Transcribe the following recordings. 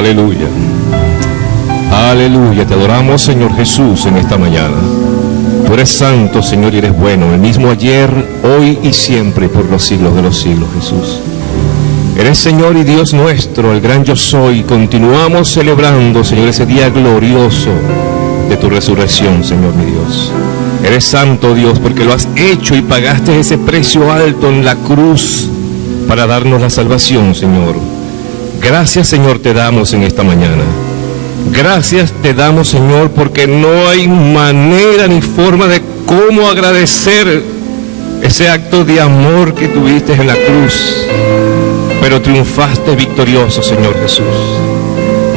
Aleluya. Aleluya. Te adoramos, Señor Jesús, en esta mañana. Tú eres santo, Señor, y eres bueno, el mismo ayer, hoy y siempre, por los siglos de los siglos, Jesús. Eres Señor y Dios nuestro, el gran yo soy. Continuamos celebrando, Señor, ese día glorioso de tu resurrección, Señor mi Dios. Eres santo, Dios, porque lo has hecho y pagaste ese precio alto en la cruz para darnos la salvación, Señor. Gracias, Señor, te damos en esta mañana. Gracias te damos, Señor, porque no hay manera ni forma de cómo agradecer ese acto de amor que tuviste en la cruz. Pero triunfaste victorioso, Señor Jesús.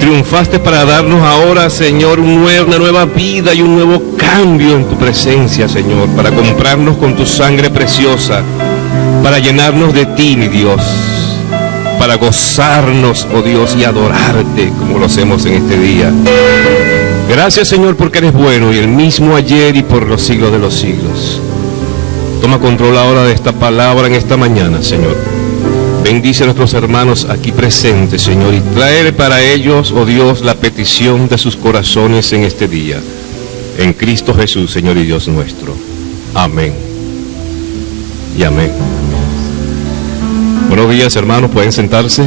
Triunfaste para darnos ahora, Señor, una nueva vida y un nuevo cambio en tu presencia, Señor, para comprarnos con tu sangre preciosa, para llenarnos de ti, mi Dios, para gozarnos, oh Dios, y adorarte como lo hacemos en este día. Gracias, Señor, porque eres bueno y el mismo ayer y por los siglos de los siglos. Toma control ahora de esta palabra en esta mañana, Señor. Bendice a nuestros hermanos aquí presentes, Señor, y trae para ellos, oh Dios, la petición de sus corazones en este día. En Cristo Jesús, Señor y Dios nuestro. Amén. Y amén. Buenos días, hermanos, pueden sentarse.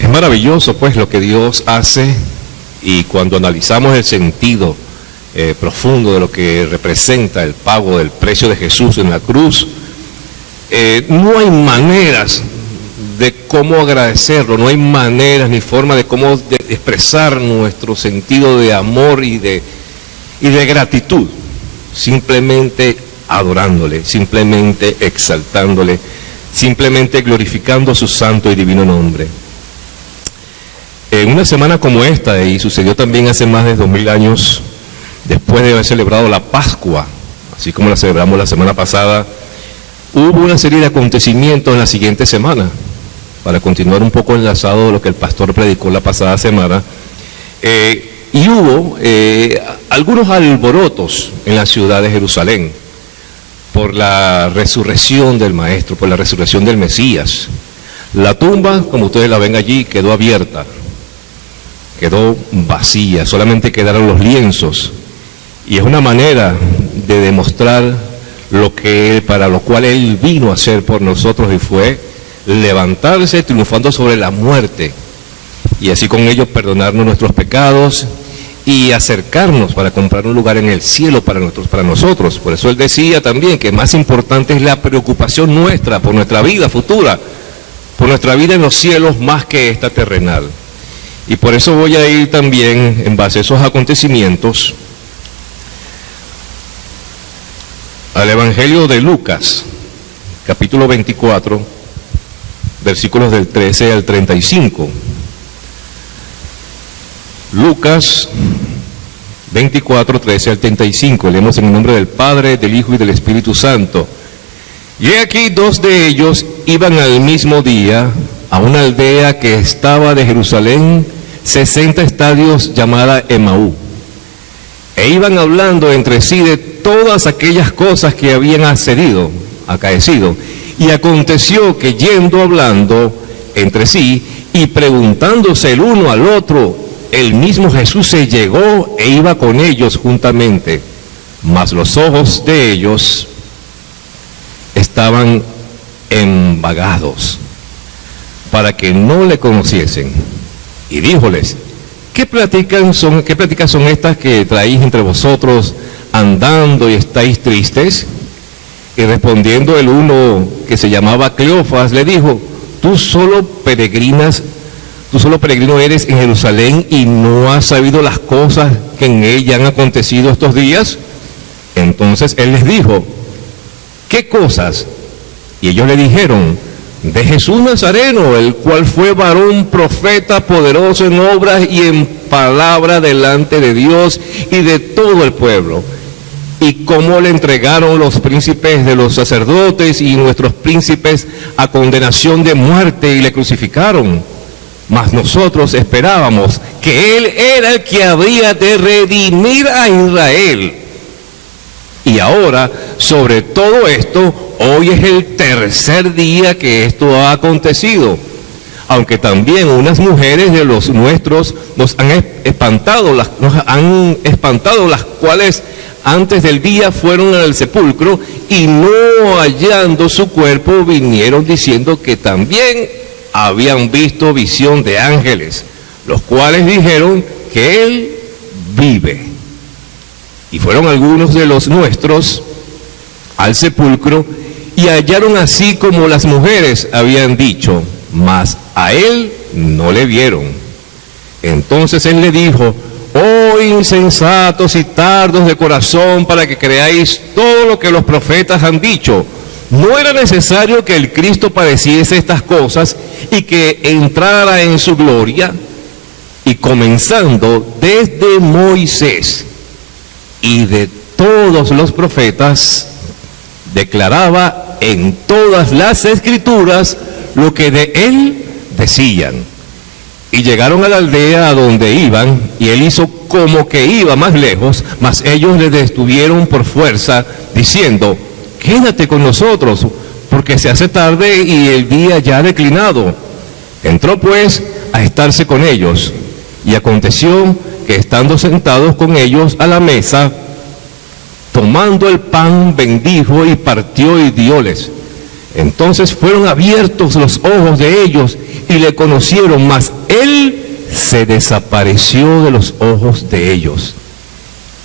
Es maravilloso, pues, lo que Dios hace, y cuando analizamos el sentido profundo de lo que representa el pago del precio de Jesús en la cruz, no hay maneras de cómo agradecerlo, no hay maneras ni forma de cómo expresar nuestro sentido de amor y de gratitud, simplemente adorándole, simplemente exaltándole, simplemente glorificando su santo y divino nombre. En una semana como esta, y sucedió también hace más de 2000 años, después de haber celebrado la Pascua, así como la celebramos la semana pasada, hubo una serie de acontecimientos en la siguiente semana, para continuar un poco enlazado de lo que el pastor predicó la pasada semana, y hubo algunos alborotos en la ciudad de Jerusalén, por la resurrección del Maestro, por la resurrección del Mesías. La tumba, como ustedes la ven allí, quedó abierta, quedó vacía, solamente quedaron los lienzos. Y es una manera de demostrar para lo cual Él vino a hacer por nosotros, y fue levantarse triunfando sobre la muerte, y así con ello perdonarnos nuestros pecados y acercarnos para comprar un lugar en el cielo para nosotros. Por eso Él decía también que más importante es la preocupación nuestra por nuestra vida futura, por nuestra vida en los cielos, más que esta terrenal. Y por eso voy a ir también, en base a esos acontecimientos, al Evangelio de Lucas, capítulo 24, versículos del 13 al 35. Lucas 24, 13 al 35. Leemos en el nombre del Padre, del Hijo y del Espíritu Santo. Y he aquí, dos de ellos iban al mismo día a una aldea que estaba de Jerusalén 60 estadios, llamada Emaú. E iban hablando entre sí de todas aquellas cosas que habían acaecido. Y aconteció que, yendo hablando entre sí y preguntándose el uno al otro, el mismo Jesús se llegó e iba con ellos juntamente, mas los ojos de ellos estaban embagados, para que no le conociesen. Y díjoles: ¿Qué pláticas son estas que traéis entre vosotros andando y estáis tristes? Y respondiendo el uno, que se llamaba Cleofas, le dijo: Tú solo peregrino eres en Jerusalén y no has sabido las cosas que en ella han acontecido estos días. Entonces él les dijo: ¿Qué cosas? Y ellos le dijeron: de Jesús Nazareno, el cual fue varón profeta, poderoso en obras y en palabra delante de Dios y de todo el pueblo. Y cómo le entregaron los príncipes de los sacerdotes y nuestros príncipes a condenación de muerte y le crucificaron. Mas nosotros esperábamos que Él era el que habría de redimir a Israel. Y ahora, sobre todo esto, hoy es el tercer día que esto ha acontecido. Aunque también unas mujeres de los nuestros nos han espantado, las cuales antes del día fueron al sepulcro y no hallando su cuerpo vinieron diciendo que también habían visto visión de ángeles, los cuales dijeron que él vive. Y fueron algunos de los nuestros al sepulcro y hallaron así como las mujeres habían dicho, mas a él no le vieron. Entonces él le dijo, oh insensatos y tardos de corazón, para que creáis todo lo que los profetas han dicho. ¿No era necesario que el Cristo padeciese estas cosas y que entrara en su gloria? Y comenzando desde Moisés y de todos los profetas, declaraba en todas las escrituras lo que de él decían. Y llegaron a la aldea a donde iban, y él hizo como que iba más lejos, mas ellos le detuvieron por fuerza, diciendo, quédate con nosotros, porque se hace tarde y el día ya ha declinado. Entró pues a estarse con ellos, y aconteció que estando sentados con ellos a la mesa, tomando el pan, bendijo y partió y dióles. Entonces fueron abiertos los ojos de ellos y le conocieron, mas él se desapareció de los ojos de ellos.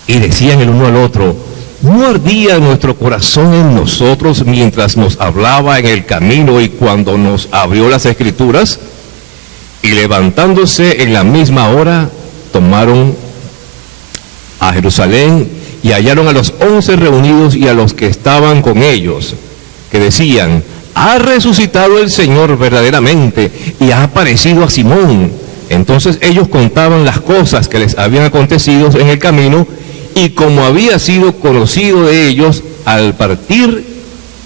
Y decían el uno al otro, ¿no ardía nuestro corazón en nosotros mientras nos hablaba en el camino y cuando nos abrió las escrituras? Y levantándose en la misma hora, tomaron a Jerusalén y hallaron a los 11 reunidos y a los que estaban con ellos, que decían, ha resucitado el Señor verdaderamente y ha aparecido a Simón. Entonces ellos contaban las cosas que les habían acontecido en el camino y como había sido conocido de ellos al partir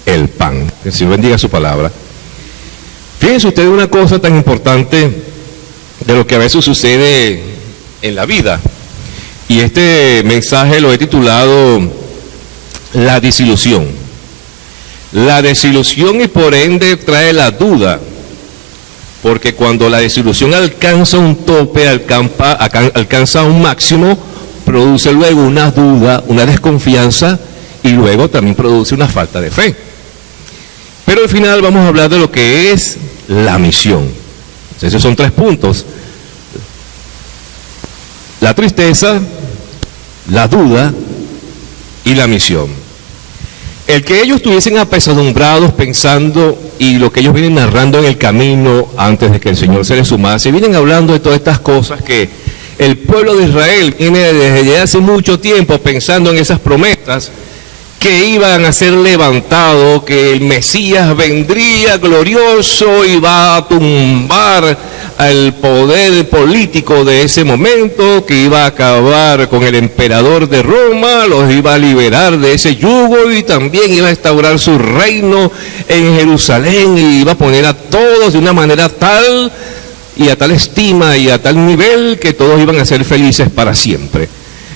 el pan. Que el Señor bendiga su palabra. Fíjense ustedes una cosa tan importante de lo que a veces sucede en la vida. Y este mensaje lo he titulado La desilusión. La desilusión y por ende trae la duda, porque cuando la desilusión alcanza un tope, alcanza un máximo, produce luego una duda, una desconfianza y luego también produce una falta de fe. Pero al final vamos a hablar de lo que es la misión. Esos son 3 puntos. La tristeza, la duda y la misión. El que ellos estuviesen apesadumbrados pensando, y lo que ellos vienen narrando en el camino antes de que el Señor se les sumase, vienen hablando de todas estas cosas que el pueblo de Israel viene desde hace mucho tiempo pensando en esas promesas, que iban a ser levantados, que el Mesías vendría glorioso y va a tumbar al poder político de ese momento, que iba a acabar con el emperador de Roma, los iba a liberar de ese yugo y también iba a instaurar su reino en Jerusalén y iba a poner a todos de una manera tal y a tal estima y a tal nivel que todos iban a ser felices para siempre.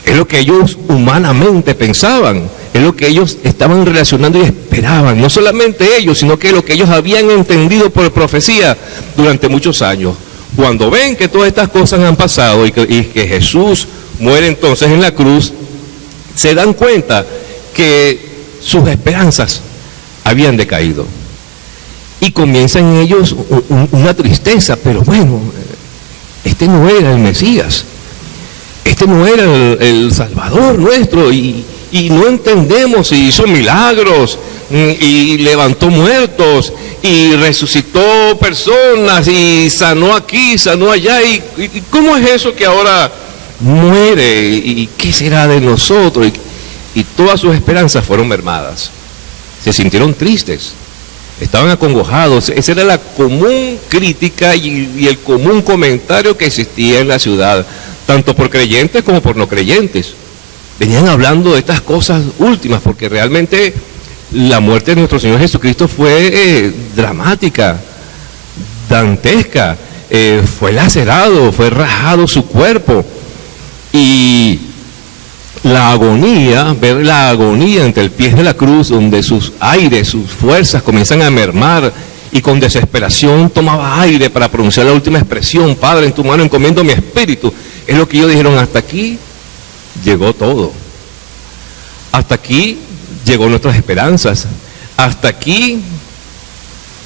Es lo que ellos humanamente pensaban, es lo que ellos estaban relacionando y esperaban, no solamente ellos, sino que lo que ellos habían entendido por profecía durante muchos años. Cuando ven que todas estas cosas han pasado y que Jesús muere entonces en la cruz, se dan cuenta que sus esperanzas habían decaído. Y comienza en ellos una tristeza, pero bueno, este no era el Mesías. Este no era el Salvador nuestro y no entendemos si hizo milagros y levantó muertos y resucitó personas y sanó aquí, sanó allá y ¿cómo es eso que ahora muere? ¿Y qué será de nosotros? Y todas sus esperanzas fueron mermadas. Se sintieron tristes, estaban acongojados. Esa era la común crítica y el común comentario que existía en la ciudad, tanto por creyentes como por no creyentes. Venían hablando de estas cosas últimas, porque realmente la muerte de nuestro Señor Jesucristo fue dramática, dantesca, fue lacerado, fue rajado su cuerpo. Y la agonía, ver la agonía ante el pie de la cruz, donde sus aires, sus fuerzas comienzan a mermar, y con desesperación tomaba aire para pronunciar la última expresión: Padre, en tu mano encomiendo mi espíritu. Es lo que ellos dijeron: hasta aquí llegó todo. Hasta aquí llegó nuestras esperanzas. Hasta aquí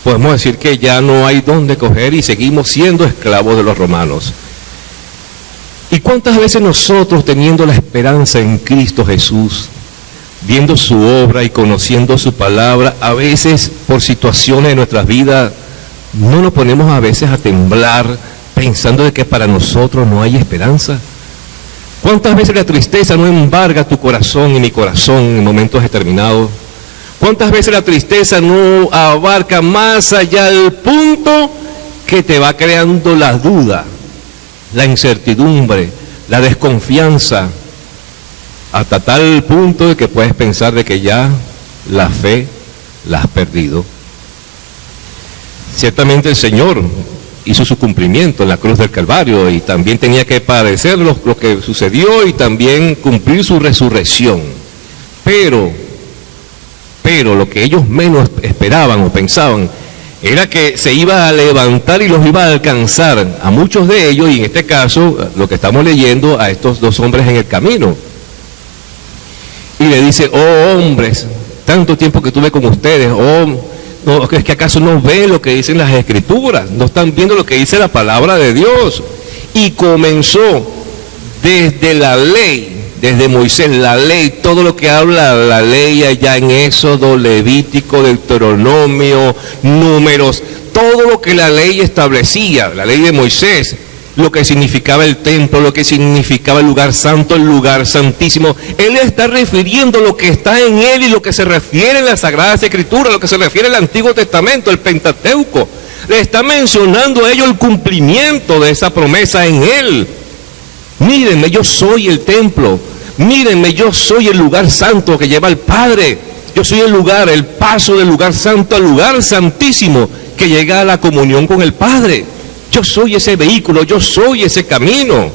podemos decir que ya no hay dónde coger y seguimos siendo esclavos de los romanos. ¿Y cuántas veces nosotros, teniendo la esperanza en Cristo Jesús, viendo su obra y conociendo su palabra, a veces por situaciones de nuestras vidas no nos ponemos a veces a temblar pensando de que para nosotros no hay esperanza? ¿Cuántas veces la tristeza no embarga tu corazón y mi corazón en momentos determinados? ¿Cuántas veces la tristeza no abarca más allá del punto que te va creando la duda, la incertidumbre, la desconfianza, hasta tal punto de que puedes pensar de que ya la fe la has perdido? Ciertamente el Señor hizo su cumplimiento en la cruz del Calvario y también tenía que padecer lo que sucedió y también cumplir su resurrección. Pero lo que ellos menos esperaban o pensaban era que se iba a levantar y los iba a alcanzar a muchos de ellos, y en este caso, lo que estamos leyendo, a estos dos hombres en el camino. Y le dice: oh hombres, tanto tiempo que estuve con ustedes, no, ¿es que acaso no ven lo que dicen las Escrituras? ¿No están viendo lo que dice la palabra de Dios? Y comenzó desde la ley, desde Moisés, la ley, todo lo que habla la ley allá en Éxodo, Levítico, Deuteronomio, Números, todo lo que la ley establecía, la ley de Moisés, lo que significaba el templo, lo que significaba el lugar santo, el lugar santísimo. Él está refiriendo lo que está en él y lo que se refiere en las Sagradas Escrituras, lo que se refiere al Antiguo Testamento, el Pentateuco. Le está mencionando a ellos el cumplimiento de esa promesa en él. Mírenme, yo soy el templo. Mírenme, yo soy el lugar santo que lleva el Padre. Yo soy el lugar, el paso del lugar santo al lugar santísimo que llega a la comunión con el Padre. Yo soy ese vehículo, yo soy ese camino.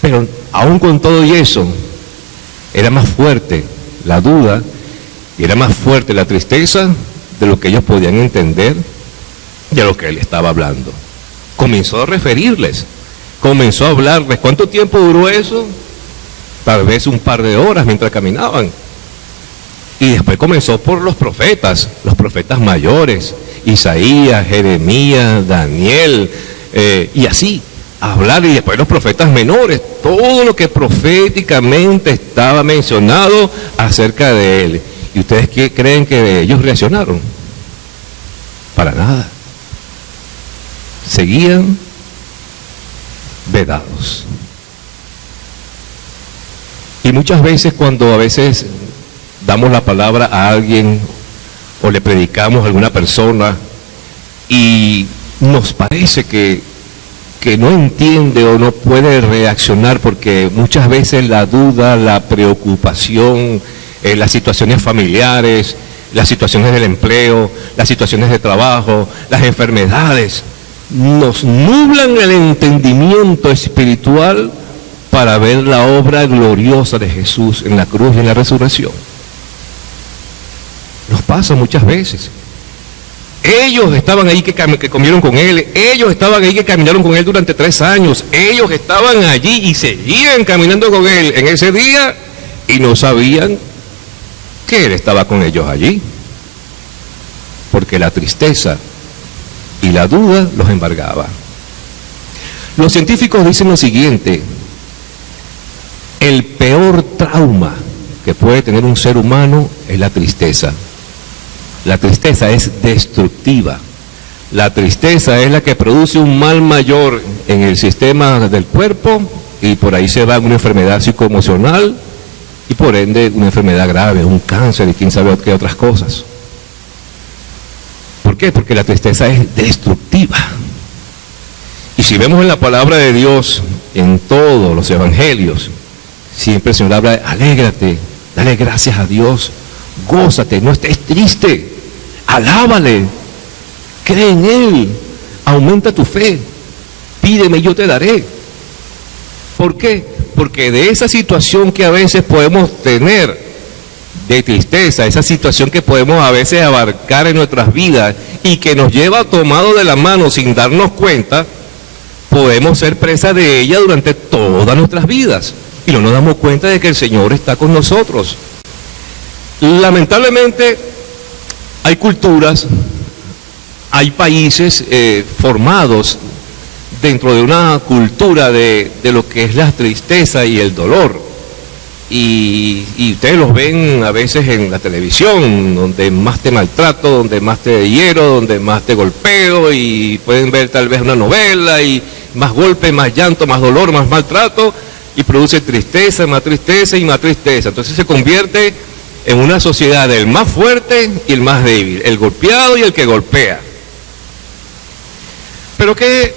Pero aún con todo y eso, era más fuerte la duda y era más fuerte la tristeza de lo que ellos podían entender de lo que él estaba hablando. Comenzó a referirles, comenzó a hablarles. ¿Cuánto tiempo duró eso? Tal vez un par de horas mientras caminaban. Y después comenzó por los profetas mayores, Isaías, Jeremías, Daniel, y así, a hablar, y después los profetas menores, todo lo que proféticamente estaba mencionado acerca de él. ¿Y ustedes qué creen que ellos reaccionaron? Para nada. Seguían vedados. Y muchas veces cuando a veces damos la palabra a alguien o le predicamos a alguna persona y nos parece que no entiende o no puede reaccionar, porque muchas veces la duda, la preocupación, las situaciones familiares, las situaciones del empleo, las situaciones de trabajo, las enfermedades, nos nublan el entendimiento espiritual para ver la obra gloriosa de Jesús en la cruz y en la resurrección. Nos pasa muchas veces. Ellos estaban ahí que comieron con él, ellos estaban ahí que caminaron con él durante 3 años, ellos estaban allí y seguían caminando con él en ese día y no sabían que él estaba con ellos allí, porque la tristeza y la duda los embargaba. Los científicos dicen lo siguiente: el peor trauma que puede tener un ser humano es la tristeza. La tristeza es destructiva. La tristeza es la que produce un mal mayor en el sistema del cuerpo y por ahí se va una enfermedad psicoemocional y por ende una enfermedad grave, un cáncer y quién sabe qué otras cosas. ¿Por qué? Porque la tristeza es destructiva. Y si vemos en la palabra de Dios, en todos los evangelios, siempre el Señor habla de alégrate, dale gracias a Dios, gózate, no estés triste, alábale, cree en Él, aumenta tu fe, pídeme y yo te daré. ¿Por qué? Porque de esa situación que a veces podemos tener de tristeza, esa situación que podemos a veces abarcar en nuestras vidas y que nos lleva tomado de la mano sin darnos cuenta, podemos ser presa de ella durante todas nuestras vidas y no nos damos cuenta de que el Señor está con nosotros. Lamentablemente hay culturas, hay países formados dentro de una cultura de lo que es la tristeza y el dolor. Y ustedes los ven a veces en la televisión, donde más te maltrato, donde más te hiero, donde más te golpeo, y pueden ver tal vez una novela y más golpe, más llanto, más dolor, más maltrato, y produce tristeza y más tristeza. Entonces se convierte en una sociedad del más fuerte y el más débil, el golpeado y el que golpea. Pero ¿qué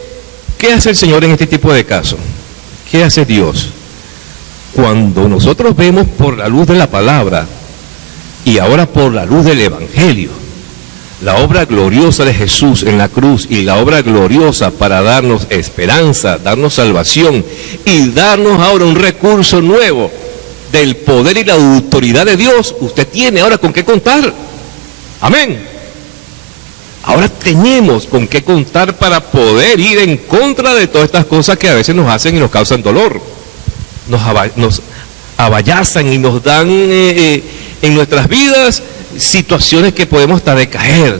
hace el Señor en este tipo de casos? ¿Qué hace Dios? Cuando nosotros vemos por la luz de la palabra y ahora por la luz del Evangelio, la obra gloriosa de Jesús en la cruz y la obra gloriosa para darnos esperanza, darnos salvación y darnos ahora un recurso nuevo del poder y la autoridad de Dios, usted tiene ahora con qué contar. Amén. Ahora tenemos con qué contar para poder ir en contra de todas estas cosas que a veces nos hacen y nos causan dolor. Nos abayazan y nos dan en nuestras vidas situaciones que podemos hasta decaer.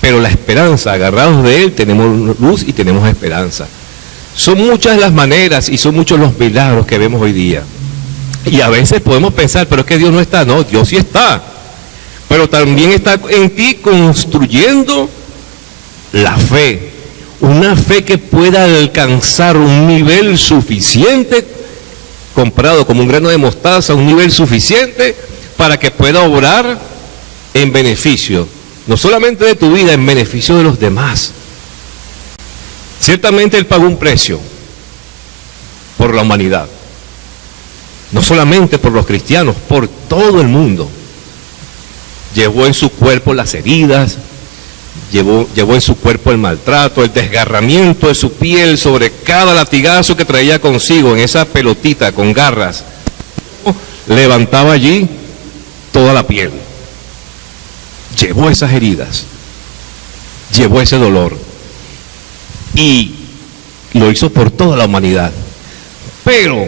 Pero la esperanza, agarrados de Él, tenemos luz y tenemos esperanza. Son muchas las maneras y son muchos los milagros que vemos hoy día. Y a veces podemos pensar, pero es que Dios no está. No, Dios sí está. Pero también está en ti construyendo la fe. Una fe que pueda alcanzar un nivel suficiente, comparado como un grano de mostaza, un nivel suficiente para que pueda obrar en beneficio, no solamente de tu vida, en beneficio de los demás. Ciertamente Él pagó un precio por la humanidad, no solamente por los cristianos, por todo el mundo. Llevó en su cuerpo las heridas, llevó en su cuerpo el maltrato, el desgarramiento de su piel sobre cada latigazo que traía consigo en esa pelotita con garras. Levantaba allí toda la piel. Llevó esas heridas, llevó ese dolor y lo hizo por toda la humanidad. Pero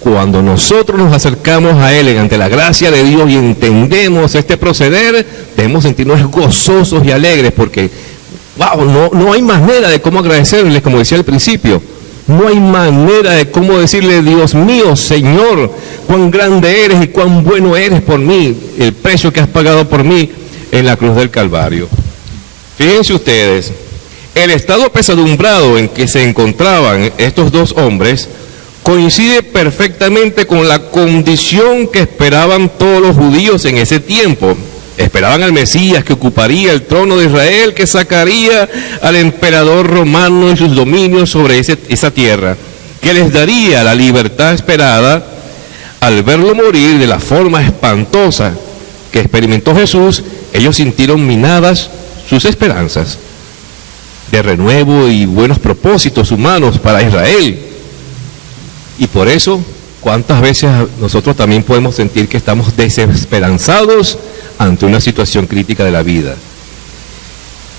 cuando nosotros nos acercamos a Él ante la gracia de Dios y entendemos este proceder, debemos sentirnos gozosos y alegres porque, wow, no hay manera de cómo agradecerles, como decía al principio. No hay manera de cómo decirle, Dios mío, Señor, cuán grande eres y cuán bueno eres por mí, el precio que has pagado por mí en la cruz del Calvario. Fíjense ustedes, el estado apesadumbrado en que se encontraban estos dos hombres coincide perfectamente con la condición que esperaban todos los judíos en ese tiempo. Esperaban al Mesías que ocuparía el trono de Israel, que sacaría al emperador romano y sus dominios sobre esa tierra, que les daría la libertad esperada. Al verlo morir de la forma espantosa que experimentó Jesús, ellos sintieron minadas sus esperanzas de renuevo y buenos propósitos humanos para Israel. Y por eso, ¿cuántas veces nosotros también podemos sentir que estamos desesperanzados ante una situación crítica de la vida?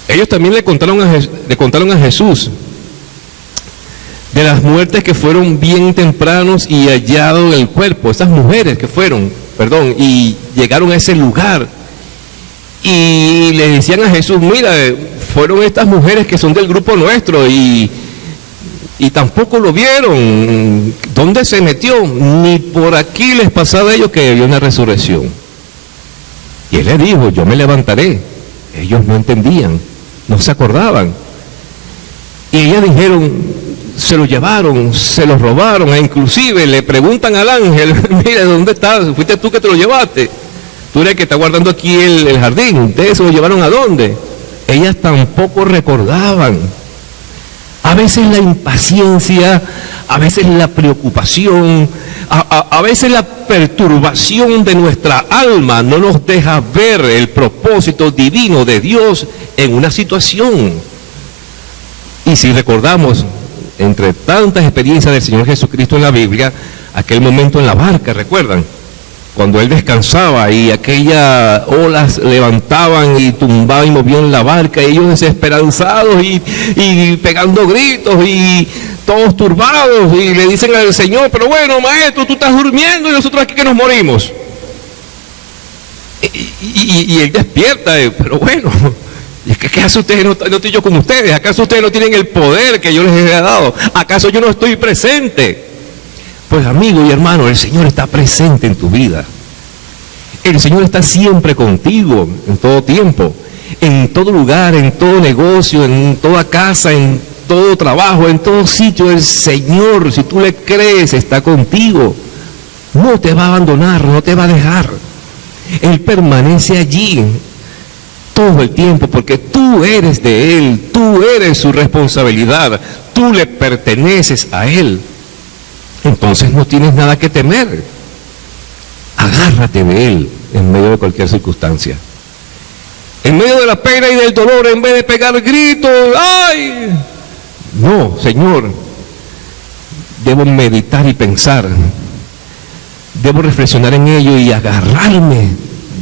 Ellos también le contaron a Jesús de las muertes que fueron bien tempranos y hallados en el cuerpo, esas mujeres que y llegaron a ese lugar y le decían a Jesús, mira, fueron estas mujeres que son del grupo nuestro y tampoco lo vieron. ¿Dónde se metió? Ni por aquí les pasaba a ellos que había una resurrección. Y Él les dijo, yo me levantaré. Ellos no entendían, no se acordaban. Y ellas dijeron, se lo llevaron, se lo robaron, e inclusive le preguntan al ángel, mira, ¿dónde estás? ¿Fuiste tú que te lo llevaste? Tú eres el que está guardando aquí el jardín. ¿Ustedes se lo llevaron a dónde? Ellas tampoco recordaban. A veces la impaciencia, a veces la preocupación, a veces la perturbación de nuestra alma no nos deja ver el propósito divino de Dios en una situación. Y si recordamos entre tantas experiencias del Señor Jesucristo en la Biblia, aquel momento en la barca, ¿recuerdan? Cuando Él descansaba y aquellas olas levantaban y tumbaban y movían la barca, y ellos desesperanzados y pegando gritos y todos turbados, y le dicen al Señor, pero bueno, maestro, tú estás durmiendo y nosotros aquí que nos morimos. Y Él despierta, pero bueno, ¿qué hace ustedes? No estoy yo con ustedes. ¿Acaso ustedes no tienen el poder que yo les he dado? ¿Acaso yo no estoy presente? Pues amigo y hermano, el Señor está presente en tu vida. El Señor está siempre contigo, en todo tiempo, en todo lugar, en todo negocio, en toda casa, en todo trabajo, en todo sitio. El Señor, si tú le crees, está contigo. No te va a abandonar, no te va a dejar. Él permanece allí todo el tiempo porque tú eres de Él, tú eres su responsabilidad, tú le perteneces a Él. Entonces no tienes nada que temer. Agárrate de Él en medio de cualquier circunstancia. En medio de la pena y del dolor, en vez de pegar gritos, ¡ay! No, Señor, debo meditar y pensar. Debo reflexionar en ello y agarrarme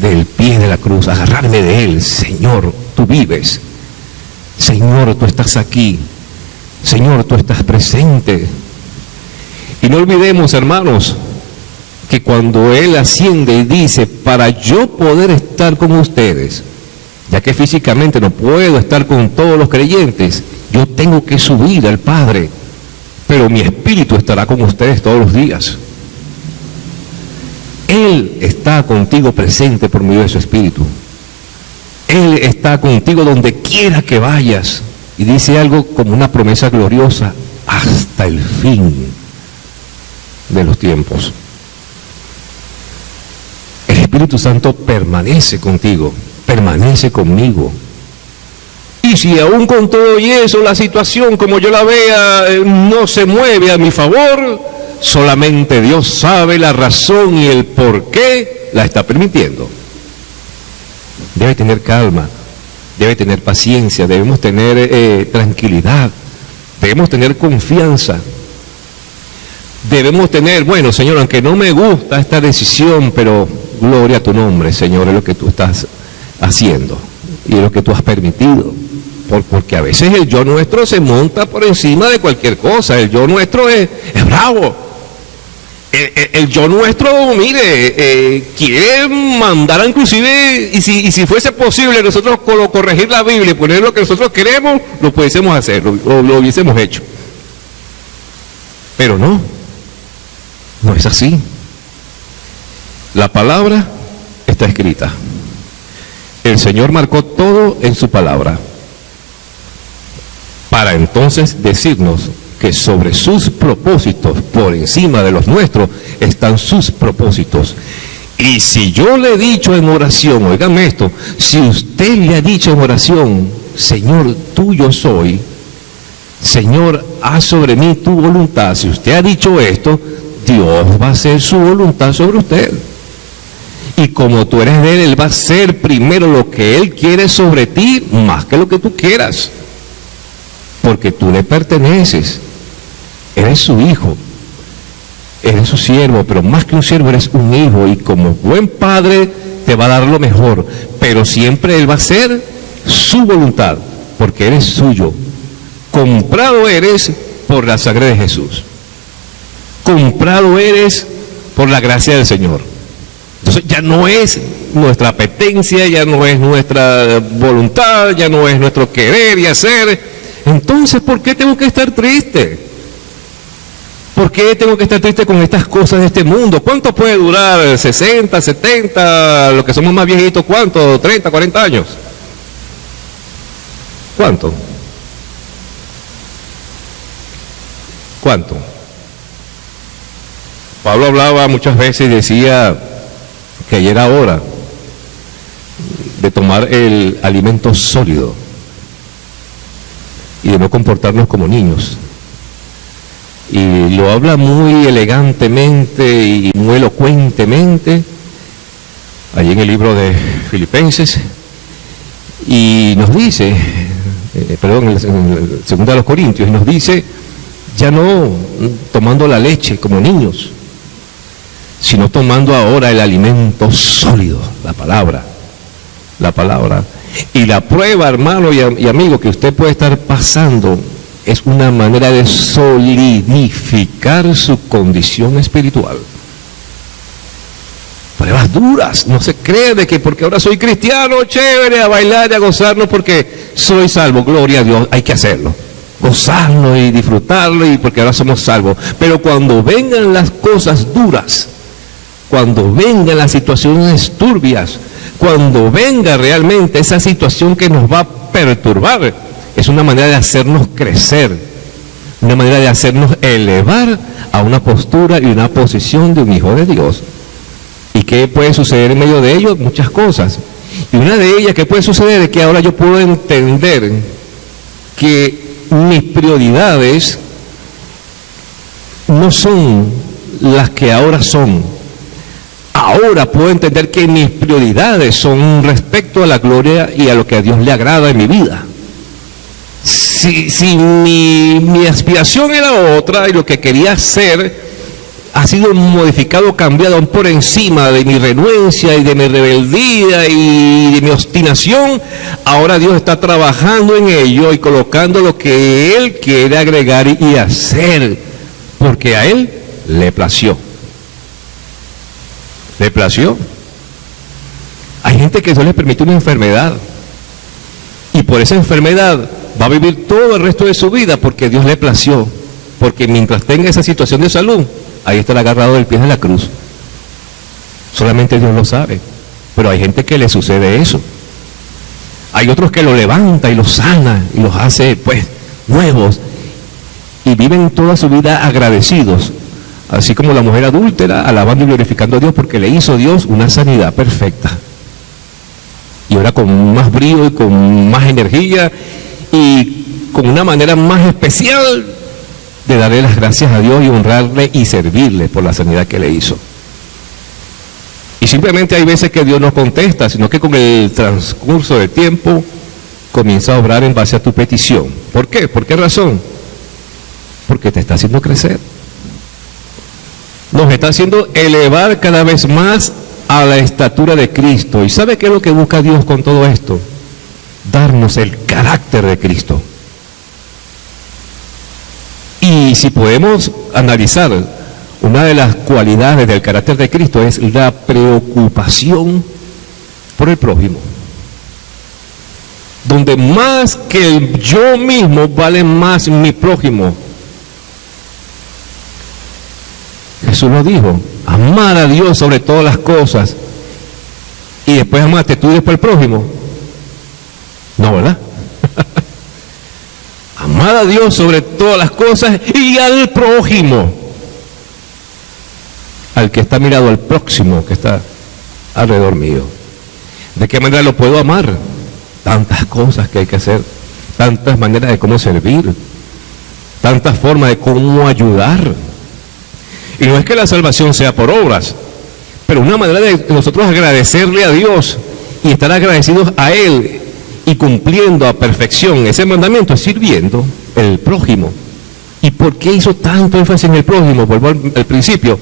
del pie de la cruz, agarrarme de Él. Señor, tú vives. Señor, tú estás aquí. Señor, tú estás presente. Y no olvidemos, hermanos, que cuando Él asciende y dice, para yo poder estar con ustedes, ya que físicamente no puedo estar con todos los creyentes, yo tengo que subir al Padre, pero mi espíritu estará con ustedes todos los días. Él está contigo presente por medio de su espíritu. Él está contigo donde quiera que vayas. Y dice algo como una promesa gloriosa, hasta el fin de los tiempos. El Espíritu Santo permanece contigo, permanece conmigo. Y si aún con todo y eso la situación como yo la vea no se mueve a mi favor, solamente Dios sabe la razón y el por qué la está permitiendo. Debe tener calma, debe tener paciencia, debemos tener tranquilidad, debemos tener confianza. Debemos tener, bueno, Señor, aunque no me gusta esta decisión, pero gloria a tu nombre, Señor, es lo que tú estás haciendo y es lo que tú has permitido. Porque a veces el yo nuestro se monta por encima de cualquier cosa, el yo nuestro es bravo. El yo nuestro, mire, quiere mandar inclusive, y si fuese posible nosotros corregir la Biblia y poner lo que nosotros queremos, lo pudiésemos hacer, lo hubiésemos hecho. Pero no es así. La palabra está escrita. El Señor marcó todo en su palabra, para entonces decirnos que sobre sus propósitos, por encima de los nuestros, están sus propósitos. Y si yo le he dicho en oración, óigame esto, si usted le ha dicho en oración, Señor, tuyo soy, Señor, haz sobre mí tu voluntad, si usted ha dicho esto, Dios va a hacer su voluntad sobre usted. Y como tú eres de Él, Él va a hacer primero lo que Él quiere sobre ti, más que lo que tú quieras. Porque tú le perteneces. Eres su hijo, eres su siervo, pero más que un siervo eres un hijo, y como buen padre te va a dar lo mejor, pero siempre Él va a hacer su voluntad, porque eres suyo. Comprado eres por la sangre de Jesús, comprado eres por la gracia del Señor. Entonces ya no es nuestra apetencia, ya no es nuestra voluntad, ya no es nuestro querer y hacer. Entonces, ¿por qué tengo que estar triste? ¿Por qué tengo que estar triste con estas cosas de este mundo? ¿Cuánto puede durar? 60, 70, los que somos más viejitos, ¿cuánto? 30, 40 años. ¿Cuánto? ¿Cuánto? Pablo hablaba muchas veces y decía que ya era hora de tomar el alimento sólido y de no comportarnos como niños. Y lo habla muy elegantemente y muy elocuentemente allí en el libro de Filipenses, y nos dice, en el segundo de los Corintios, nos dice Ya no tomando la leche como niños, sino tomando ahora el alimento sólido, la palabra. La palabra. Y la prueba, hermano y amigo, que usted puede estar pasando es una manera de solidificar su condición espiritual. Pruebas duras, no se cree de que porque ahora soy cristiano, chévere, a bailar y a gozarnos porque soy salvo, gloria a Dios, hay que hacerlo. Gozarlo y disfrutarlo y porque ahora somos salvos. Pero cuando vengan las cosas duras, cuando vengan las situaciones turbias, cuando venga realmente esa situación que nos va a perturbar, es una manera de hacernos crecer, una manera de hacernos elevar a una postura y una posición de un hijo de Dios. ¿Y qué puede suceder en medio de ello? Muchas cosas. Y una de ellas que puede suceder es que ahora yo puedo entender que mis prioridades no son las que ahora son. Ahora puedo entender que mis prioridades son respecto a la gloria y a lo que a Dios le agrada en mi vida. Si mi aspiración era otra y lo que quería hacer ha sido modificado, cambiado por encima de mi renuencia y de mi rebeldía y de mi obstinación, ahora Dios está trabajando en ello y colocando lo que Él quiere agregar y hacer, porque a Él le plació. Le plació. Hay gente que Dios le permite una enfermedad y por esa enfermedad va a vivir todo el resto de su vida porque Dios le plació, porque mientras tenga esa situación de salud, ahí estará agarrado del pie de la cruz. Solamente Dios lo sabe. Pero hay gente que le sucede eso. Hay otros que lo levanta y lo sana y los hace, pues, nuevos. Y viven toda su vida agradecidos. Así como la mujer adúltera, alabando y glorificando a Dios porque le hizo Dios una sanidad perfecta. Y ahora con más brío y con más energía y con una manera más especial de darle las gracias a Dios y honrarle y servirle por la sanidad que le hizo. Y simplemente hay veces que Dios no contesta, sino que con el transcurso del tiempo comienza a obrar en base a tu petición. ¿Por qué? ¿Por qué razón? Porque te está haciendo crecer. Nos está haciendo elevar cada vez más a la estatura de Cristo. ¿Y sabe qué es lo que busca Dios con todo esto? Darnos el carácter de Cristo. Y si podemos analizar, una de las cualidades del carácter de Cristo es la preocupación por el prójimo. Donde más que yo mismo vale más mi prójimo. Jesús lo dijo, amar a Dios sobre todas las cosas y después amarte tú y después el prójimo. No, ¿verdad? Amar a Dios sobre todas las cosas y al prójimo, al que está mirado, al próximo que está alrededor mío. ¿De qué manera lo puedo amar? Tantas cosas que hay que hacer, tantas maneras de cómo servir, tantas formas de cómo ayudar. Y no es que la salvación sea por obras, pero una manera de nosotros agradecerle a Dios y estar agradecidos a Él y cumpliendo a perfección ese mandamiento es sirviendo el prójimo. ¿Y por qué hizo tanto énfasis en el prójimo? Vuelvo al principio.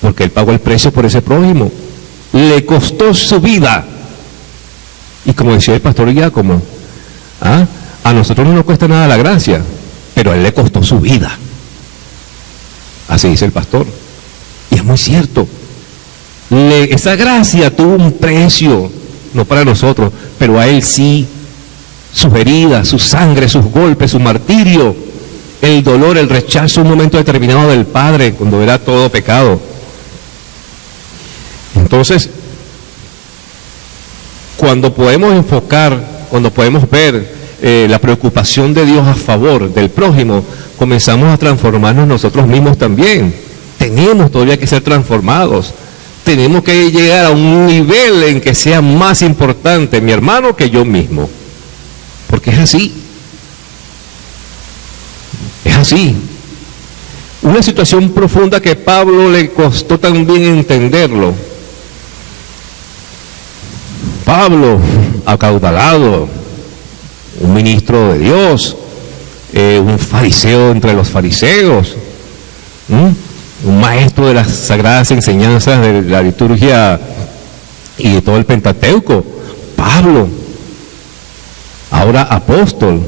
Porque Él pagó el precio por ese prójimo. Le costó su vida. Y como decía el pastor Giacomo, a nosotros no nos cuesta nada la gracia, pero a Él le costó su vida. Así dice el pastor. Y es muy cierto. Esa gracia tuvo un precio, no para nosotros, pero a Él sí. Sus heridas, su sangre, sus golpes, su martirio, el dolor, el rechazo, un momento determinado del Padre, cuando era todo pecado. Entonces, cuando podemos enfocar, cuando podemos ver la preocupación de Dios a favor del prójimo, comenzamos a transformarnos nosotros mismos también. Tenemos todavía que ser transformados. Tenemos que llegar a un nivel en que sea más importante mi hermano que yo mismo. Porque es así. Es así. Una situación profunda que a Pablo le costó también entenderlo. Pablo, acaudalado, un ministro de Dios, un fariseo entre los fariseos, un maestro de las sagradas enseñanzas de la liturgia y de todo el Pentateuco, Pablo, ahora apóstol,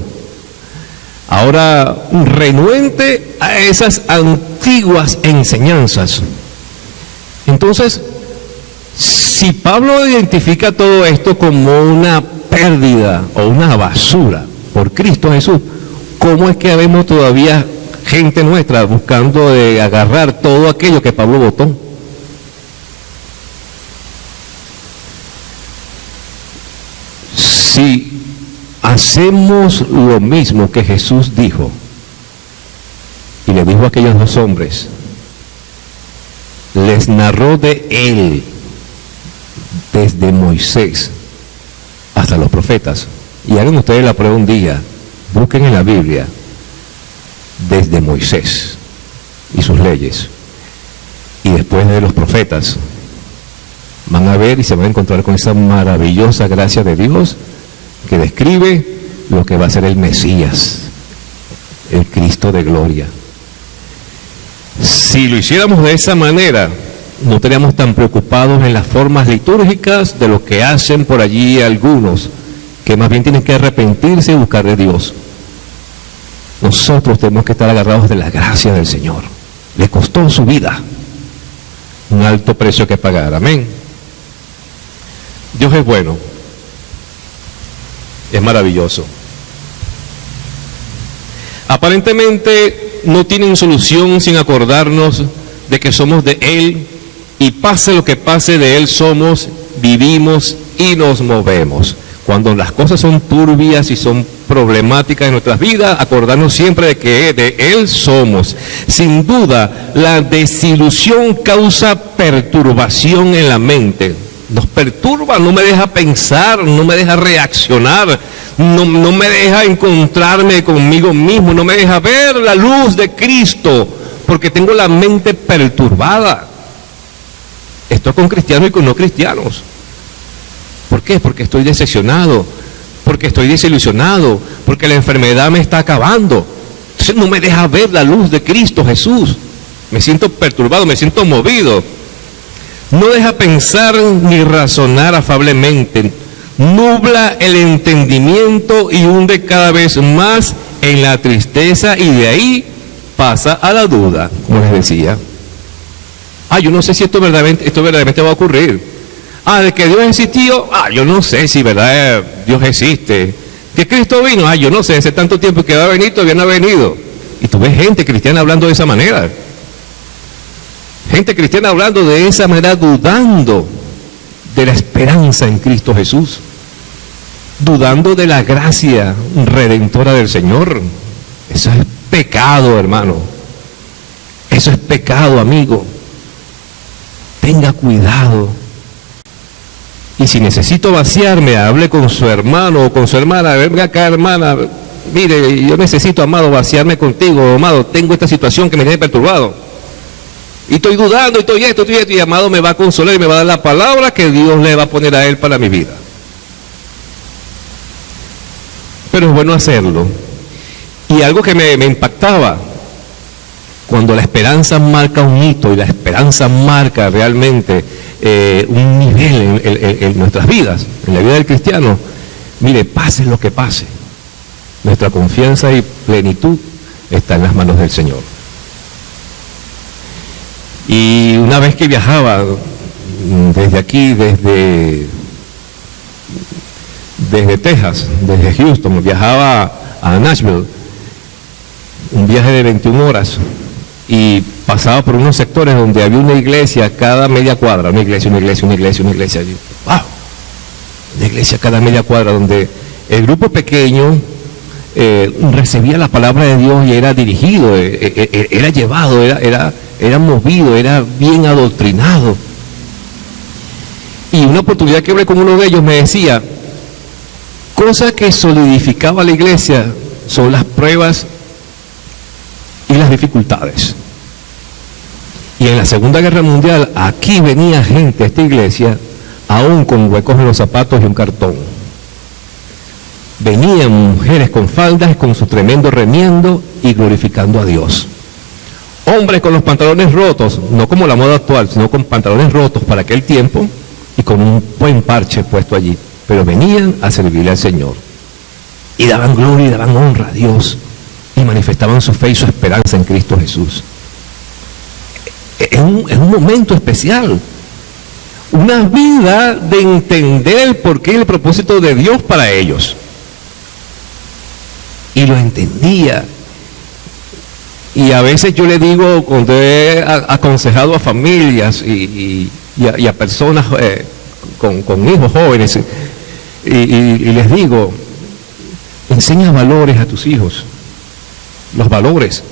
ahora renuente a esas antiguas enseñanzas. Entonces, si Pablo identifica todo esto como una pérdida o una basura por Cristo Jesús, ¿cómo es que vemos todavía gente nuestra buscando de agarrar todo aquello que Pablo botó? Si hacemos lo mismo que Jesús dijo, y le dijo a aquellos dos hombres, les narró de él desde Moisés hasta los profetas, y hagan ustedes la prueba un día, busquen en la Biblia desde Moisés y sus leyes, y después de los profetas, van a ver y se van a encontrar con esa maravillosa gracia de Dios que describe lo que va a ser el Mesías, el Cristo de gloria. Si lo hiciéramos de esa manera, no estaríamos tan preocupados en las formas litúrgicas de lo que hacen por allí algunos, que más bien tienen que arrepentirse y buscar de Dios. Nosotros tenemos que estar agarrados de la gracia del Señor. Le costó su vida, un alto precio que pagar. Amén. Dios es bueno, es maravilloso. Aparentemente no tienen solución sin acordarnos de que somos de Él, y pase lo que pase, de Él somos, vivimos y nos movemos. Cuando las cosas son turbias y son problemáticas en nuestras vidas, acordarnos siempre de que de Él somos. Sin duda, la desilusión causa perturbación en la mente. Nos perturba, no me deja pensar, no me deja reaccionar, no me deja encontrarme conmigo mismo, no me deja ver la luz de Cristo, porque tengo la mente perturbada. Esto con cristianos y con no cristianos. ¿Por qué? Porque estoy decepcionado, porque estoy desilusionado, porque la enfermedad me está acabando. Entonces no me deja ver la luz de Cristo Jesús. Me siento perturbado, me siento movido. No deja pensar ni razonar afablemente. Nubla el entendimiento y hunde cada vez más en la tristeza, y de ahí pasa a la duda, como les decía. Yo no sé si esto verdaderamente va a ocurrir. De que Dios existió, yo no sé si verdad Dios existe. Que Cristo vino, yo no sé, hace tanto tiempo que va a venir, todavía no ha venido. Y tú ves gente cristiana hablando de esa manera. Gente cristiana hablando de esa manera, dudando de la esperanza en Cristo Jesús, dudando de la gracia redentora del Señor. Eso es pecado, hermano. Eso es pecado, amigo. Tenga cuidado. Y si necesito vaciarme, hable con su hermano o con su hermana. Venga acá, hermana, mire, yo necesito, amado, vaciarme contigo, amado, tengo esta situación que me tiene perturbado. Y estoy dudando, y estoy esto, y amado me va a consolar y me va a dar la palabra que Dios le va a poner a él para mi vida. Pero es bueno hacerlo. Y algo que me impactaba, cuando la esperanza marca un hito y la esperanza marca realmente un nivel en nuestras vidas, en la vida del cristiano, mire, pase lo que pase, nuestra confianza y plenitud está en las manos del Señor. Y una vez que viajaba desde aquí, desde Texas, desde Houston, viajaba a Nashville, un viaje de 21 horas, y pasaba por unos sectores donde había una iglesia cada media cuadra, una iglesia, y, ¡wow! Una iglesia cada media cuadra, donde el grupo pequeño recibía la palabra de Dios y era dirigido, era llevado, era movido, era bien adoctrinado. Y una oportunidad que hablé con uno de ellos me decía, cosa que solidificaba la iglesia son las pruebas y las dificultades. Y en la Segunda Guerra Mundial, aquí venía gente a esta iglesia, aún con huecos en los zapatos y un cartón. Venían mujeres con faldas, con su tremendo remiendo y glorificando a Dios. Hombres con los pantalones rotos, no como la moda actual, sino con pantalones rotos para aquel tiempo y con un buen parche puesto allí. Pero venían a servirle al Señor. Y daban gloria y daban honra a Dios. Y manifestaban su fe y su esperanza en Cristo Jesús. Es un momento especial. Una vida de entender el porqué y el propósito de Dios para ellos. Y lo entendía. Y a veces yo le digo, cuando he aconsejado a familias y a personas con hijos jóvenes, y les digo, enseña valores a tus hijos, los valores.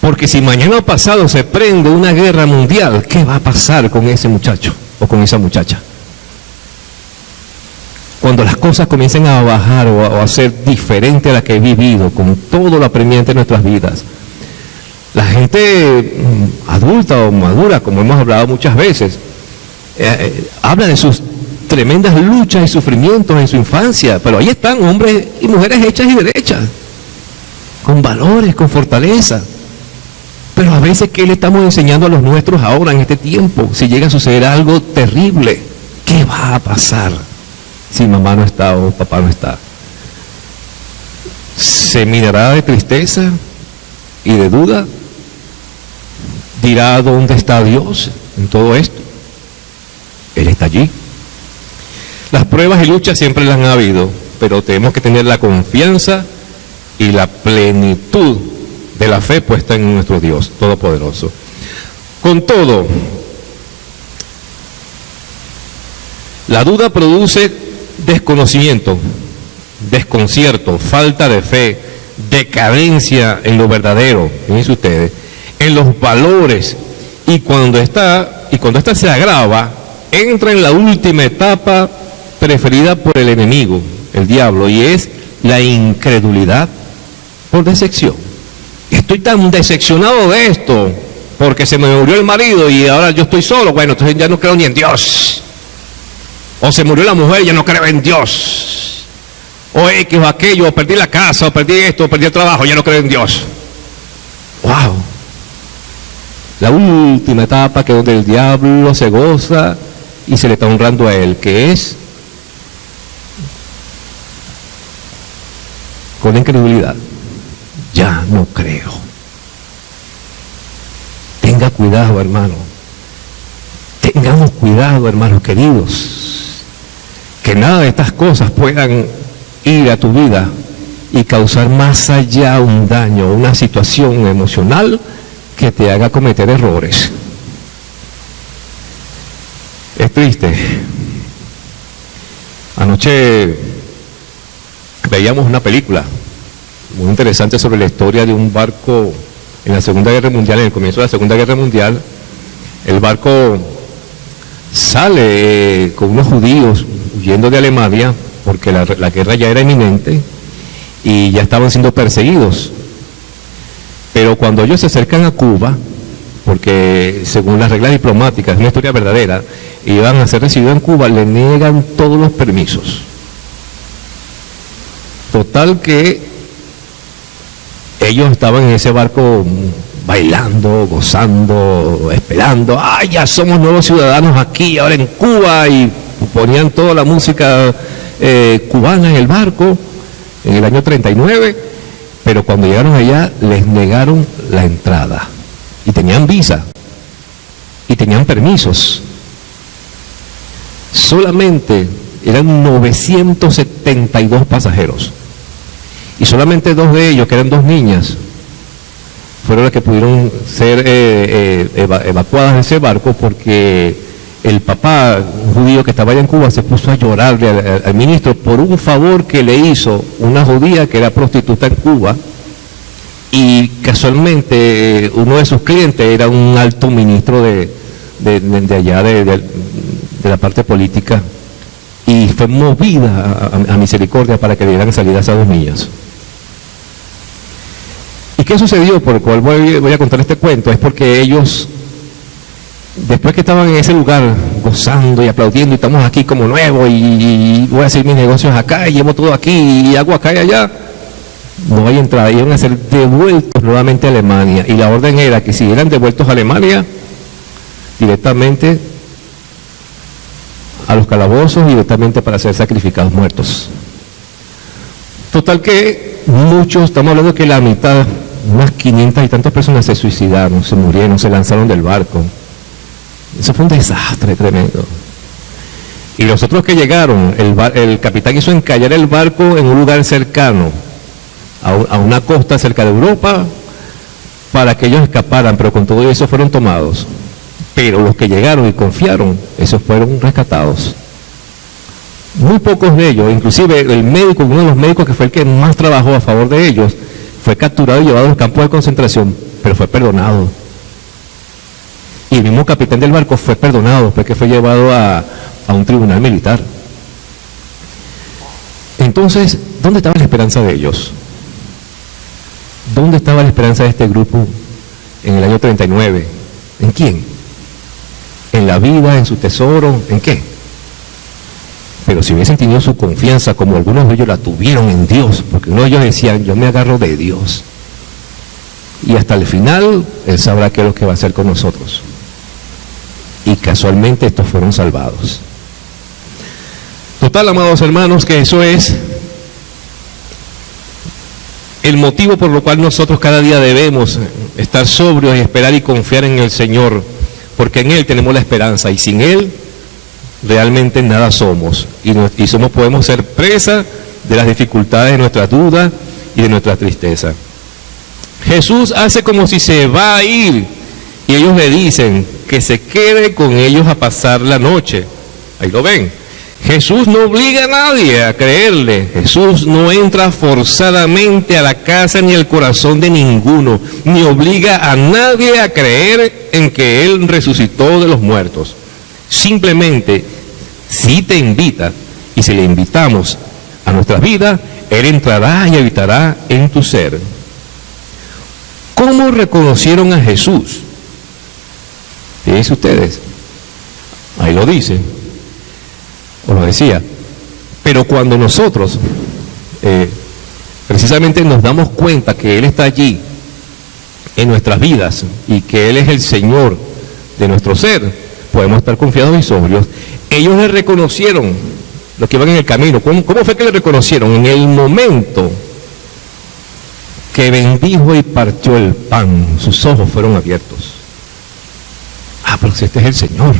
Porque si mañana o pasado se prende una guerra mundial, ¿qué va a pasar con ese muchacho o con esa muchacha? Cuando las cosas comiencen a bajar o a ser diferente a la que he vivido, con todo lo apremiante de nuestras vidas, la gente adulta o madura, como hemos hablado muchas veces, habla de sus tremendas luchas y sufrimientos en su infancia, pero ahí están hombres y mujeres hechas y derechas, con valores, con fortaleza. Pero a veces, ¿qué le estamos enseñando a los nuestros ahora en este tiempo? Si llega a suceder algo terrible, ¿qué va a pasar si mamá no está o papá no está? ¿Se mirará de tristeza y de duda? ¿Dirá dónde está Dios en todo esto? Él está allí. Las pruebas y luchas siempre las han habido, pero tenemos que tener la confianza y la plenitud de la fe puesta en nuestro Dios Todopoderoso. Con todo, la duda produce desconocimiento, desconcierto, falta de fe, decadencia en lo verdadero, fíjense ustedes, en los valores, y cuando esta se agrava, entra en la última etapa preferida por el enemigo, el diablo, y es la incredulidad por decepción. Estoy tan decepcionado de esto, porque se me murió el marido y ahora yo estoy solo, bueno, entonces ya no creo ni en Dios. O se murió la mujer y ya no creo en Dios. O X o aquello, o perdí la casa, o perdí esto, o perdí el trabajo, ya no creo en Dios. ¡Wow! La última etapa, que es donde el diablo se goza y se le está honrando a él, que es con incredulidad. Ya no creo. Tenga cuidado, hermano. Tengamos cuidado, hermanos queridos. Que nada de estas cosas puedan ir a tu vida y causar más allá un daño, una situación emocional que te haga cometer errores. Es triste. Anoche veíamos una película muy interesante sobre la historia de un barco en la Segunda Guerra Mundial, en el comienzo de la Segunda Guerra Mundial. El barco sale con unos judíos huyendo de Alemania, porque la guerra ya era inminente y ya estaban siendo perseguidos. Pero cuando ellos se acercan a Cuba, porque según las reglas diplomáticas, es una historia verdadera, iban a ser recibidos en Cuba, le niegan todos los permisos. Total que ellos estaban en ese barco bailando, gozando, esperando. ¡Ay, ya somos nuevos ciudadanos aquí, ahora en Cuba! Y ponían toda la música cubana en el barco en el año 39, pero cuando llegaron allá les negaron la entrada. Y tenían visa, y tenían permisos. Solamente eran 972 pasajeros. Y solamente 2 de ellos, que eran 2 niñas, fueron las que pudieron ser evacuadas de ese barco, porque el papá, un judío que estaba allá en Cuba, se puso a llorarle al ministro por un favor que le hizo una judía que era prostituta en Cuba, y casualmente uno de sus clientes era un alto ministro de allá, de la parte política, y fue movida a misericordia para que le dieran salida a esas 2 niñas. ¿Y qué sucedió? Por el cual voy a contar este cuento, es porque ellos después que estaban en ese lugar gozando y aplaudiendo, y estamos aquí como nuevos, y voy a hacer mis negocios acá, y llevo todo aquí, y hago acá y allá, no hay entrada, iban a ser devueltos nuevamente a Alemania, y la orden era que si eran devueltos a Alemania, directamente a los calabozos, y directamente para ser sacrificados muertos. Total que muchos, estamos hablando que la mitad, unas 500 y tantas personas se suicidaron, se murieron, se lanzaron del barco. Eso fue un desastre tremendo. Y los otros que llegaron, el capitán hizo encallar el barco en un lugar cercano, a una costa cerca de Europa, para que ellos escaparan, pero con todo eso fueron tomados. Pero los que llegaron y confiaron, esos fueron rescatados. Muy pocos de ellos, inclusive el médico, uno de los médicos que fue el que más trabajó a favor de ellos, fue capturado y llevado a los campos de concentración, pero fue perdonado. Y el mismo capitán del barco fue perdonado, porque fue llevado a un tribunal militar. Entonces, ¿dónde estaba la esperanza de ellos? ¿Dónde estaba la esperanza de este grupo en el año 39? ¿En quién? ¿En la vida, en su tesoro? ¿En qué? Pero si hubiesen tenido su confianza, como algunos de ellos la tuvieron en Dios, porque uno de ellos decían, yo me agarro de Dios, y hasta el final, Él sabrá qué es lo que va a hacer con nosotros. Y casualmente estos fueron salvados. Total, amados hermanos, que eso es el motivo por lo cual nosotros cada día debemos estar sobrios y esperar y confiar en el Señor, porque en Él tenemos la esperanza, y sin Él realmente nada somos, y podemos ser presa de las dificultades, de nuestras dudas y de nuestra tristeza. Jesús hace como si se va a ir, y ellos le dicen que se quede con ellos a pasar la noche. Ahí lo ven. Jesús no obliga a nadie a creerle. Jesús no entra forzadamente a la casa ni al corazón de ninguno, ni obliga a nadie a creer en que Él resucitó de los muertos. Simplemente, si te invita, y si le invitamos a nuestras vidas, Él entrará y habitará en tu ser. ¿Cómo reconocieron a Jesús? Fíjense ustedes, ahí lo dice, os lo decía, pero cuando nosotros precisamente nos damos cuenta que Él está allí en nuestras vidas y que Él es el Señor de nuestro ser, podemos estar confiados y sobrios. Ellos le reconocieron, los que iban en el camino. ¿Cómo fue que le reconocieron? En el momento que bendijo y partió el pan, sus ojos fueron abiertos. Ah, pero si este es el Señor.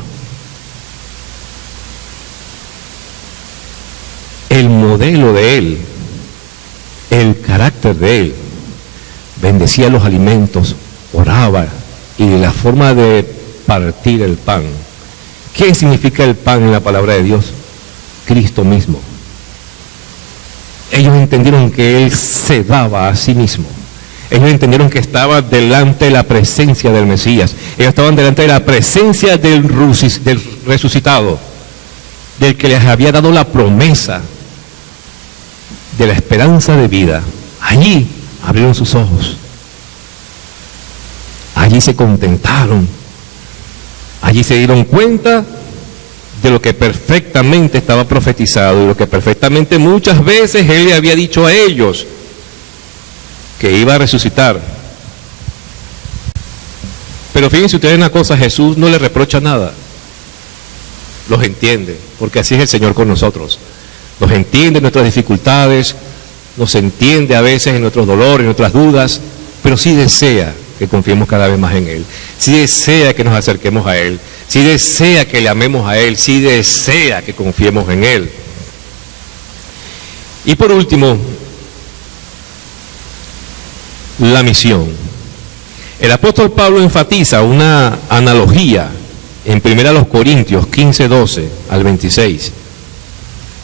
El modelo de Él, el carácter de Él, bendecía los alimentos, oraba, y la forma de partir el pan. ¿Qué significa el pan en la palabra de Dios? Cristo mismo. Ellos entendieron que Él se daba a sí mismo. Ellos entendieron que estaba delante de la presencia del Mesías. Ellos estaban delante de la presencia del resucitado, del que les había dado la promesa de la esperanza de vida. Allí abrieron sus ojos. Allí se contentaron. Allí se dieron cuenta de lo que perfectamente estaba profetizado y lo que perfectamente muchas veces Él le había dicho a ellos, que iba a resucitar. Pero fíjense ustedes una cosa, Jesús no le reprocha nada. Los entiende, porque así es el Señor con nosotros. Nos entiende en nuestras dificultades, nos entiende a veces en nuestros dolores, en nuestras dudas, pero sí desea que confiemos cada vez más en Él. Sí desea que nos acerquemos a Él. Sí desea que le amemos a Él. Sí desea que confiemos en Él. Y por último, la misión. El apóstol Pablo enfatiza una analogía en 1 Corintios 15, 12 al 26.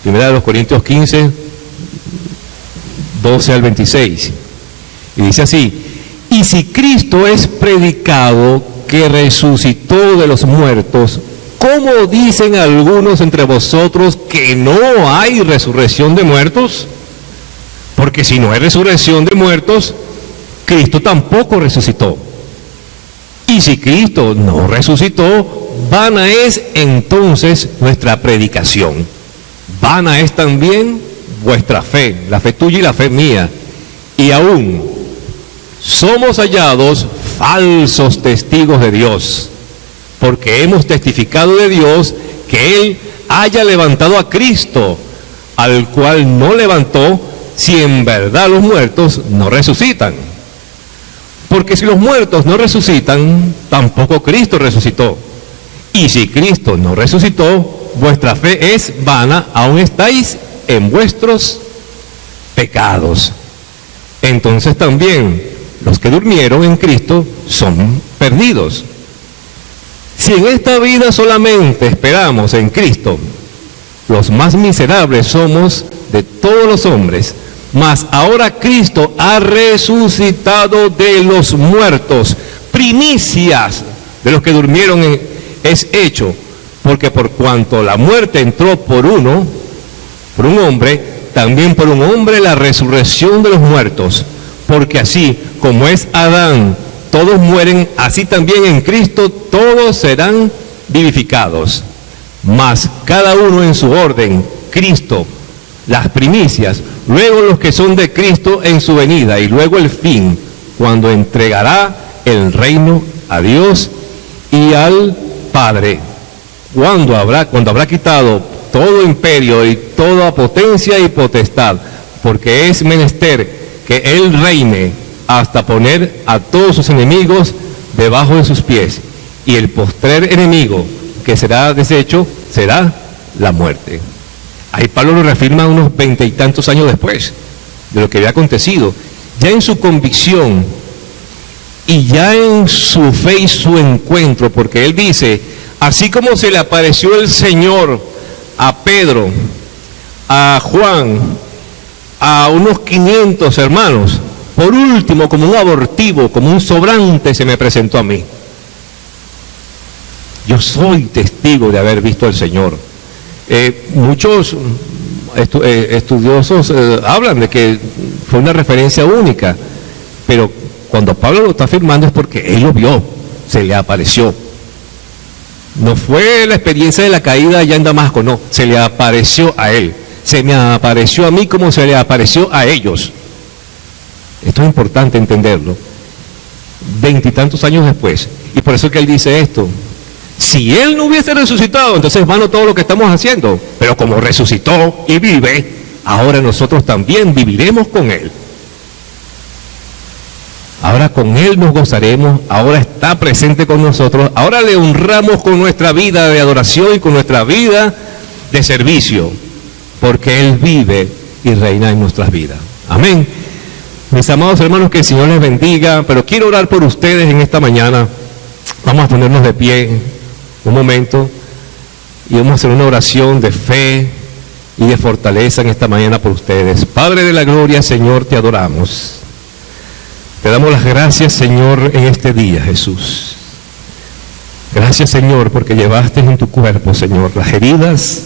1 Corintios 15, 12 al 26. Y dice así: y si Cristo es predicado que resucitó de los muertos, ¿cómo dicen algunos entre vosotros que no hay resurrección de muertos? Porque si no hay resurrección de muertos, Cristo tampoco resucitó. Y si Cristo no resucitó, vana es entonces nuestra predicación. Vana es también vuestra fe, la fe tuya y la fe mía. Y aún somos hallados falsos testigos de Dios, porque hemos testificado de Dios que Él haya levantado a Cristo, al cual no levantó, si en verdad los muertos no resucitan. Porque si los muertos no resucitan, tampoco Cristo resucitó. Y si Cristo no resucitó, vuestra fe es vana, aún estáis en vuestros pecados. Entonces también los que durmieron en Cristo son perdidos. Si en esta vida solamente esperamos en Cristo, los más miserables somos de todos los hombres, mas ahora Cristo ha resucitado de los muertos, primicias de los que durmieron es hecho, porque por cuanto la muerte entró por un hombre, también por un hombre la resurrección de los muertos, porque así como es Adán, todos mueren, así también en Cristo todos serán vivificados, mas cada uno en su orden, Cristo, las primicias, luego los que son de Cristo en su venida, y luego el fin, cuando entregará el reino a Dios y al Padre, cuando habrá quitado todo imperio y toda potencia y potestad, porque es menester que Él reine hasta poner a todos sus enemigos debajo de sus pies, y el postrer enemigo que será deshecho será la muerte. Ahí Pablo lo reafirma unos 20 y tantos años después de lo que había acontecido, ya en su convicción y ya en su fe y su encuentro, porque él dice, así como se le apareció el Señor a Pedro, a Juan, a unos 500 hermanos, por último, como un abortivo, como un sobrante, se me presentó a mí. Yo soy testigo de haber visto al Señor. Muchos estudiosos hablan de que fue una referencia única, pero cuando Pablo lo está afirmando es porque él lo vio, se le apareció. No fue la experiencia de la caída allá en Damasco, no, se le apareció a él. Se me apareció a mí como se le apareció a ellos. Esto es importante entenderlo. 20 y tantos años después. Y por eso es que él dice esto. Si Él no hubiese resucitado, entonces es vano todo lo que estamos haciendo. Pero como resucitó y vive, ahora nosotros también viviremos con Él. Ahora con Él nos gozaremos, ahora está presente con nosotros, ahora le honramos con nuestra vida de adoración y con nuestra vida de servicio, porque Él vive y reina en nuestras vidas. Amén. Mis amados hermanos, que el Señor les bendiga, pero quiero orar por ustedes en esta mañana. Vamos a ponernos de pie un momento y vamos a hacer una oración de fe y de fortaleza en esta mañana por ustedes. Padre de la gloria, Señor, te adoramos. Te damos las gracias, Señor, en este día, Jesús. Gracias, Señor, porque llevaste en tu cuerpo, Señor, las heridas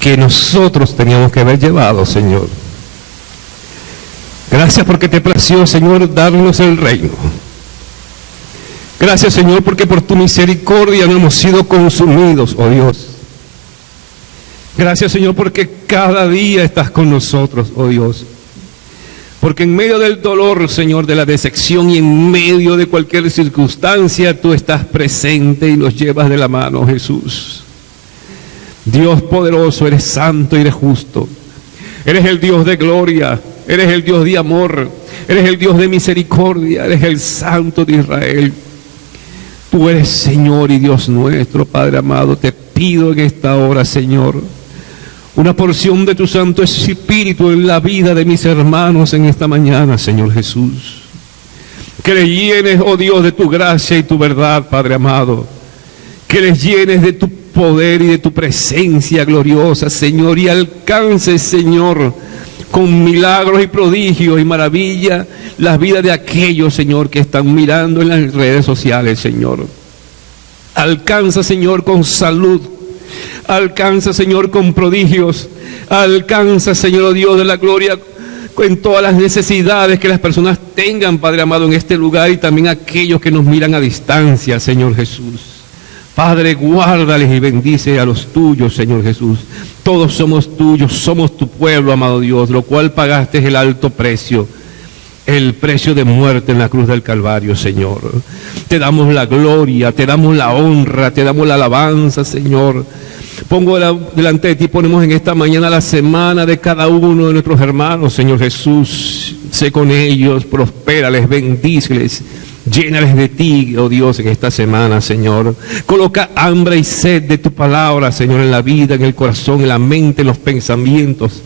que nosotros teníamos que haber llevado, Señor. Gracias porque te plació, Señor, darnos el reino. Gracias, Señor, porque por tu misericordia no hemos sido consumidos, oh Dios. Gracias, Señor, porque cada día estás con nosotros, oh Dios. Porque en medio del dolor, Señor, de la decepción y en medio de cualquier circunstancia, tú estás presente y nos llevas de la mano, Jesús. Dios poderoso, eres santo y eres justo. Eres el Dios de gloria, eres el Dios de amor, eres el Dios de misericordia, eres el Santo de Israel. Tú eres Señor y Dios nuestro, Padre amado. Te pido en esta hora, Señor, una porción de tu Santo Espíritu en la vida de mis hermanos en esta mañana, Señor Jesús. Que les llenes, oh Dios, de tu gracia y tu verdad, Padre amado. Que les llenes de tu poder y de tu presencia gloriosa, Señor, y alcances, Señor, con milagros y prodigios y maravillas, las vidas de aquellos, Señor, que están mirando en las redes sociales, Señor. Alcanza, Señor, con salud. Alcanza, Señor, con prodigios. Alcanza, Señor, oh Dios de la gloria, en todas las necesidades que las personas tengan, Padre amado, en este lugar, y también aquellos que nos miran a distancia, Señor Jesús. Padre, guárdales y bendice a los tuyos, Señor Jesús. Todos somos tuyos, somos tu pueblo, amado Dios, lo cual pagaste el alto precio, el precio de muerte en la cruz del Calvario, Señor. Te damos la gloria, te damos la honra, te damos la alabanza, Señor. Pongo delante de ti, ponemos en esta mañana la semana de cada uno de nuestros hermanos, Señor Jesús. Sé con ellos, prospérales, bendíceles, llénales de ti, oh Dios, en esta semana, Señor. Coloca hambre y sed de tu palabra, Señor, en la vida, en el corazón, en la mente, en los pensamientos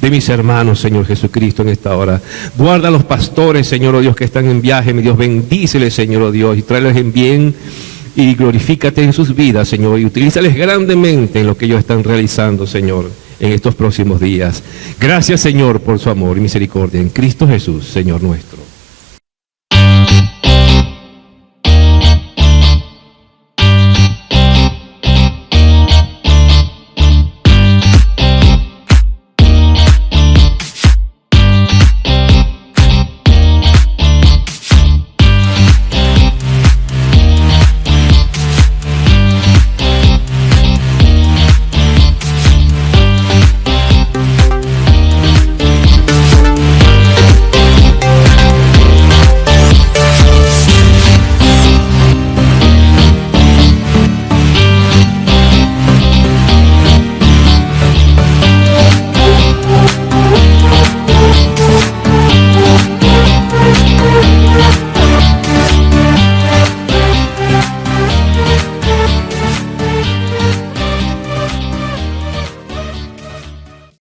de mis hermanos, Señor Jesucristo, en esta hora. Guarda a los pastores, Señor, oh Dios, que están en viaje, mi Dios, bendíceles, Señor, oh Dios, y tráeles en bien, y glorifícate en sus vidas, Señor, y utilízales grandemente en lo que ellos están realizando, Señor, en estos próximos días. Gracias, Señor, por su amor y misericordia en Cristo Jesús, Señor nuestro.